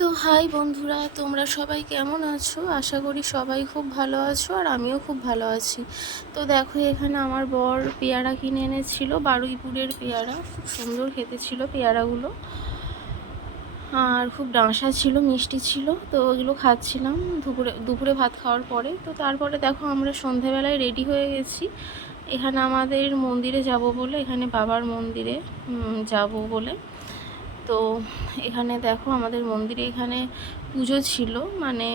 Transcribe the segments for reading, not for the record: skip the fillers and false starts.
তো হাই বন্ধুরা, তোমরা সবাই কেমন আছো? আশা করি সবাই খুব ভালো আছো, আর আমিও খুব ভালো আছি। তো দেখো, এখানে আমার বর পেয়ারা কিনে এনেছিল, বারুইপুরের পেয়ারা। খুব সুন্দর খেতে ছিল পেয়ারাগুলো, আর খুব ডাঁসা ছিল, মিষ্টি ছিল। তো ওগুলো খাচ্ছিলাম দুপুরে দুপুরে ভাত খাওয়ার পরে। তো তারপরে দেখো, আমরা সন্ধেবেলায় রেডি হয়ে গেছি এখানে আমাদের মন্দিরে যাব বলে, এখানে বাবার মন্দিরে যাব বলে। তো এখানে দেখো, আমাদের মন্দিরে এখানে পুজো ছিল, মানে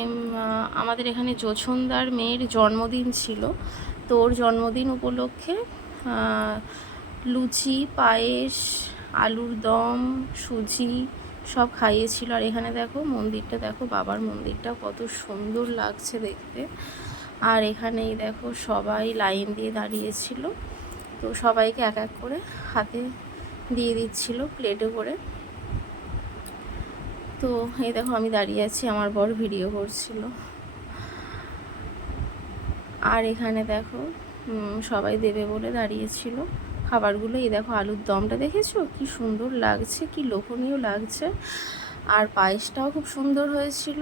আমাদের এখানে জোছনদার মেয়ের জন্মদিন ছিল। তো ওর জন্মদিন উপলক্ষে লুচি, পায়েস, আলুর দম, সুজি সব খাইয়েছিল। আর এখানে দেখো মন্দিরটা, দেখো বাবার মন্দিরটা কত সুন্দর লাগছে দেখতে। আর এখানেই দেখো সবাই লাইন দিয়ে দাঁড়িয়েছিল। তো সবাইকে এক এক করে হাতে দিয়ে দিচ্ছিল প্লেটে করে। তো এই দেখো আমি দাঁড়িয়ে আছি, আমার বর ভিডিও করছিল। আর এখানে দেখো সবাই দেবে বলে দাঁড়িয়েছিল খাবারগুলো। এই দেখো আলুর দমটা দেখেছো কি সুন্দর লাগছে, কি লোভনীয় লাগছে। আর পায়েসটাও খুব সুন্দর হয়েছিল।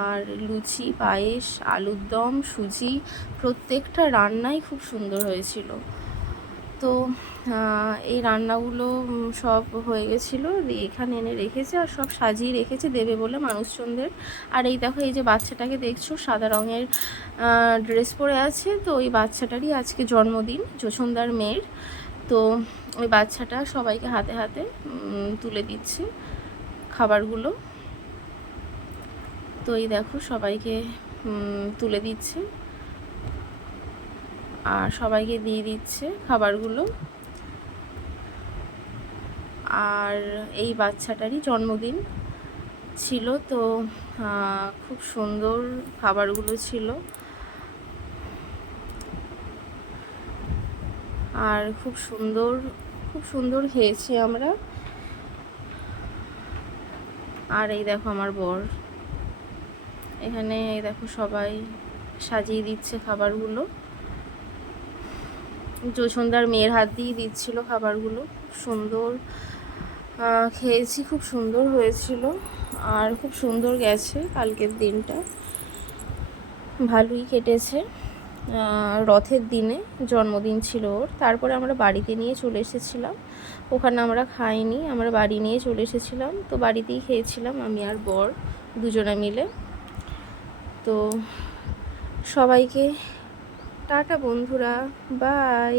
আর লুচি, পায়েস, আলুর দম, সুজি, প্রত্যেকটা রান্নাই খুব সুন্দর হয়েছিল। তো এই রান্নাগুলো সব হয়ে গেছিলো, এখানে এনে রেখেছে আর সব সাজিয়ে রেখেছে দেবে বলে মানুষজনদের। আর এই দেখো, এই যে বাচ্চাটাকে দেখছো সাদা রঙের ড্রেস পরে আছে, তো ওই বাচ্চাটারই আজকে জন্মদিন, জোছনদার মেয়ের। তো ওই বাচ্চাটা সবাইকে হাতে হাতে তুলে দিচ্ছে খাবারগুলো। তো এই দেখো সবাইকে তুলে দিচ্ছে আর সবাইকে দিয়ে দিচ্ছে খাবারগুলো। আর এই বাচ্চাটারই জন্মদিন ছিল, তো খুব সুন্দর খাবারগুলো ছিল। আর খুব সুন্দর খেয়েছি আমরা। আর এই দেখো আমার বর এখানে, এই দেখো সবাই সাজিয়ে দিচ্ছে খাবারগুলো। জোছনদার মেয়ের হাত দিয়ে দিচ্ছিল খাবারগুলো। খুব সুন্দর খেয়েছি, খুব সুন্দর হয়েছিল। আর খুব সুন্দর গেছে কালকের দিনটা, ভালোই কেটেছে। রথের দিনে জন্মদিন ছিল ওর। তারপরে আমরা বাড়িতে নিয়ে চলে এসেছিলাম, ওখানে আমরা খাইনি, আমরা বাড়ি নিয়ে চলে এসেছিলাম। তো বাড়িতেই খেয়েছিলাম আমি আর বর দুজনে মিলে। তো সবাইকে টাটা বন্ধুরা, বাই।